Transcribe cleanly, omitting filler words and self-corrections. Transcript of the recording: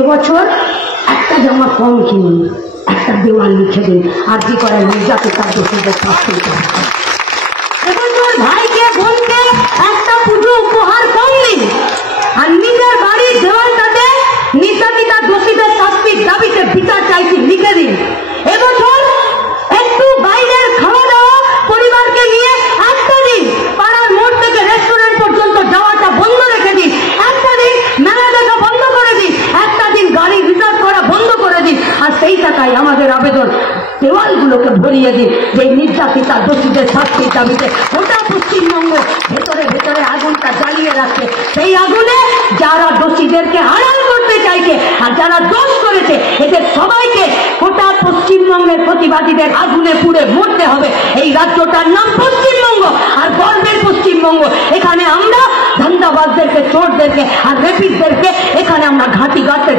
এবছর একটা জামা কম কিনুন, একটা দেওয়াল লিখে দিন, আর কি করে নির্যাতিতার দোষীদের শাস্তি দিতে হবে। এবছর ভাইকে বোনকে একটা পুজো উপহার কম দিন, আর নিজের বাড়ির দেওয়ালটাতে নির্যাতিতার দোষীদের শাস্তির দাবিতে বিচার চাইছি লিখে দিন। এবছর একটু বাইরের খাওয়া দাওয়া পরিবারকে নিয়ে একটা দিন পাড়ার মোড় থেকে রেস্টুরেন্ট পর্যন্ত যাওয়াটা বন্ধ রেখে দিন, একটা দিন মেলা দেখা বন্ধ করে দিন, একটা দিন গাড়ি রিজার্ভ করা বন্ধ করে দিন, আর সেই টাকায় আমাদের আবেদন দেওয়ালগুলোকে ভরিয়ে দিন। যে নির্যাতিতা দোষীদের শাস্তির দাবিতে গোটা পশ্চিমবঙ্গ ভেতরে ভেতরে আগুনটা জ্বালিয়ে রাখছে, সেই আগুনে যারা দোষীদেরকে আড়াল করতে চাইছে আর যারা দোষ করেছে এদের সবাইকে গোটা পশ্চিমবঙ্গের প্রতিবাদীদের আগুনে পুড়ে মরতে হবে। এই রাজ্যটার নাম পশ্চিমবঙ্গ, আর গর্বের পশ্চিমবঙ্গ। এখানে আমরা ধান্দাবাজদেরকে, চোরদেরকে আর রেপিস্টদেরকে এখানে আমরা ঘাঁটি গাঁটতে